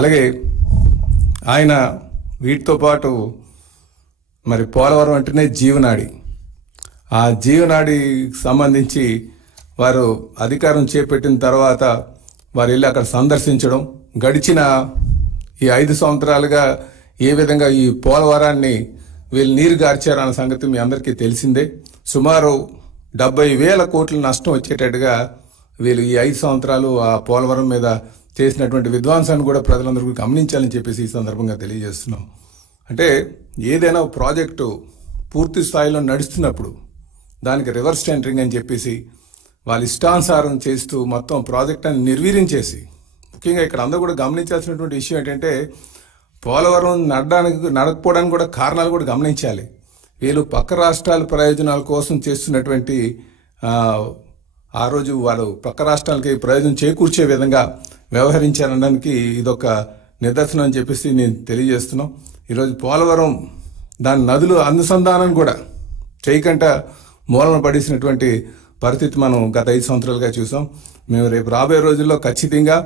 అలాగే ఆయన వీటితో పాటు మరి పోలవరం అంటేనే జీవనాడి. ఆ జీవనాడికి సంబంధించి వారు అధికారం చేపట్టిన తర్వాత వారు వెళ్ళి అక్కడ సందర్శించడం, గడిచిన ఈ 5 సంవత్సరాలుగా ఏ విధంగా ఈ పోలవరాన్ని వీళ్ళు నీరు గార్చారన్న సంగతి మీ అందరికీ తెలిసిందే. సుమారు 70,000 కోట్ల నష్టం వచ్చేటట్టుగా వీళ్ళు ఈ 5 సంవత్సరాలు ఆ పోలవరం మీద చేసినటువంటి విధ్వంసాన్ని కూడా ప్రజలందరూ గమనించాలని చెప్పేసి ఈ సందర్భంగా తెలియజేస్తున్నాం. అంటే ఏదైనా ప్రాజెక్టు పూర్తి స్థాయిలో నడుస్తున్నప్పుడు దానికి రివర్స్ టెండరింగ్ అని చెప్పేసి వాళ్ళ ఇష్టానుసారం చేస్తూ మొత్తం ప్రాజెక్ట్ అని నిర్వీర్యం చేసి, ముఖ్యంగా ఇక్కడ అందరూ కూడా గమనించాల్సినటువంటి విషయం ఏంటంటే పోలవరం నడకపోవడానికి కూడా కారణాలు కూడా గమనించాలి. వీళ్ళు పక్క రాష్ట్రాల ప్రయోజనాల కోసం చేస్తున్నటువంటి ఆ రోజు వాళ్ళు పక్క రాష్ట్రాలకి ప్రయోజనం చేకూర్చే విధంగా వ్యవహరించారనడానికి ఇదొక నిదర్శనం అని చెప్పేసి నేను తెలియజేస్తున్నాం. ఈరోజు పోలవరం దాని నదులు అనుసంధానం కూడా చేయకుండా మూలన పడేసినటువంటి పరిస్థితి మనం గత 5 సంవత్సరాలుగా చూసాం. మేము రేపు రాబోయే రోజుల్లో ఖచ్చితంగా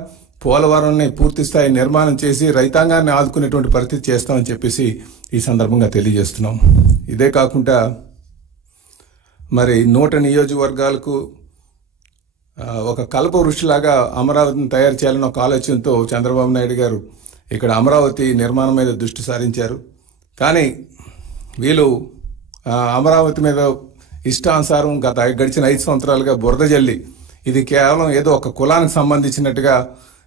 పోలవరాన్ని పూర్తి స్థాయి నిర్మాణం చేసి రైతాంగాన్ని ఆదుకునేటువంటి పరిస్థితి చేస్తామని చెప్పేసి ఈ సందర్భంగా తెలియజేస్తున్నాం. ఇదే కాకుండా మరి 100 నియోజకవర్గాలకు ఒక కల్ప వృష్టిలాగా అమరావతిని తయారు చేయాలని ఒక ఆలోచనతో చంద్రబాబు నాయుడు గారు ఇక్కడ అమరావతి నిర్మాణం మీద దృష్టి సారించారు. కానీ వీళ్ళు అమరావతి మీద ఇష్టానుసారం గడిచిన 5 సంవత్సరాలుగా బురద జల్లి ఇది కేవలం ఏదో ఒక కులానికి సంబంధించినట్టుగా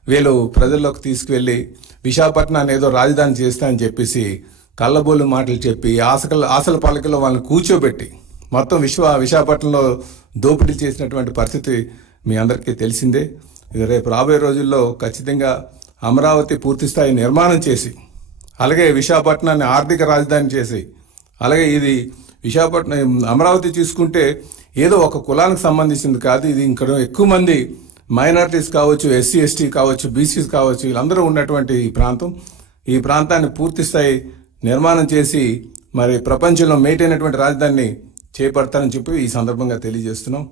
వీళ్ళు ప్రజల్లోకి తీసుకువెళ్లి విశాఖపట్నాన్ని ఏదో రాజధాని చేస్తానని చెప్పేసి కళ్ళబోలు మాటలు చెప్పి ఆశల పలకలో వాళ్ళని కూర్చోబెట్టి మొత్తం విశాఖపట్నంలో దోపిడీ చేసినటువంటి పరిస్థితి మీ అందరికీ తెలిసిందే. ఇది రేపు రాబోయే రోజుల్లో ఖచ్చితంగా అమరావతి పూర్తిస్థాయి నిర్మాణం చేసి, అలాగే విశాఖపట్నాన్ని ఆర్థిక రాజధాని చేసి, అలాగే ఇది విశాఖపట్నం అమరావతి చూసుకుంటే ఏదో ఒక కులానికి సంబంధించింది కాదు. ఇది ఇంకా ఎక్కువ మంది మైనారిటీస్ కావచ్చు, ఎస్సీ ఎస్టీ కావచ్చు, బీసీస్ కావచ్చు, వీళ్ళందరూ ఉన్నటువంటి ఈ ప్రాంతాన్ని పూర్తిస్థాయి నిర్మాణం చేసి మరి ప్రపంచంలో మేటైనటువంటి రాజధానిని చేపడతారని చెప్పి ఈ సందర్భంగా తెలియజేస్తున్నాం.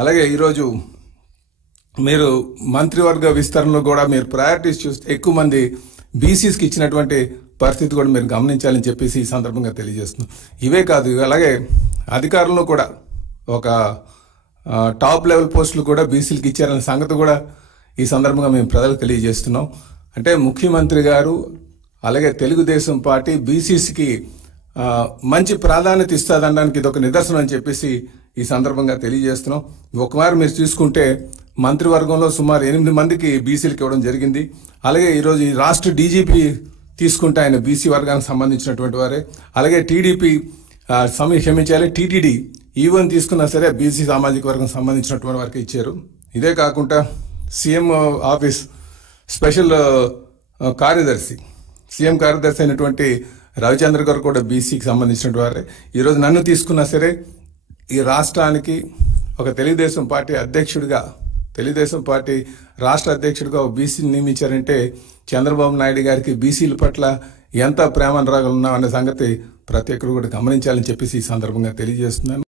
అలాగే ఈరోజు మీరు మంత్రివర్గ విస్తరణలో కూడా మీరు ప్రయారిటీస్ చూస్తే ఎక్కువ మంది బీసీస్కి ఇచ్చినటువంటి పరిస్థితి కూడా మీరు గమనించాలని చెప్పేసి ఈ సందర్భంగా తెలియజేస్తున్నాం. ఇవే కాదు, అలాగే అధికారంలో కూడా ఒక టాప్ లెవెల్ పోస్టులు కూడా బీసీలకు ఇచ్చారనే సంగతి కూడా ఈ సందర్భంగా మేము ప్రజలకు తెలియజేస్తున్నాం. అంటే ముఖ్యమంత్రి గారు అలాగే తెలుగుదేశం పార్టీ బీసీసీకి మంచి ప్రాధాన్యత ఇస్తుందనడానికి ఇది ఒక నిదర్శనం అని చెప్పేసి ఈ సందర్భంగా తెలియజేస్తున్నాం. ఒకమారు మీరు చూసుకుంటే మంత్రివర్గంలో సుమారు 8 మందికి బీసీలకు ఇవ్వడం జరిగింది. అలాగే ఈరోజు ఈ రాష్ట్ర డీజీపీ తీసుకుంటే ఆయన బీసీ వర్గానికి సంబంధించినటువంటి వారే. అలాగే టీడీపీ క్షమించాలి టీటీడీ ఈవెన్ తీసుకున్నా సరే బీసీ సామాజిక వర్గం సంబంధించినటువంటి వారికి ఇచ్చారు. ఇదే కాకుండా సీఎం ఆఫీస్ స్పెషల్ సీఎం కార్యదర్శి అయినటువంటి రవిచంద్ర గారు కూడా బీసీకి సంబంధించినటువంటి వారే. ఈరోజు నన్ను తీసుకున్నా సరే ఈ రాష్ట్రానికి ఒక తెలుగుదేశం పార్టీ రాష్ట్ర అధ్యక్షుడిగా బీసీని నియమించారంటే చంద్రబాబు నాయుడు గారికి బీసీల పట్ల ఎంత ప్రేమ రాగలున్నాం అనే సంగతి ప్రతి ఒక్కరు కూడా గమనించాలని చెప్పేసి ఈ సందర్భంగా తెలియజేస్తున్నాను.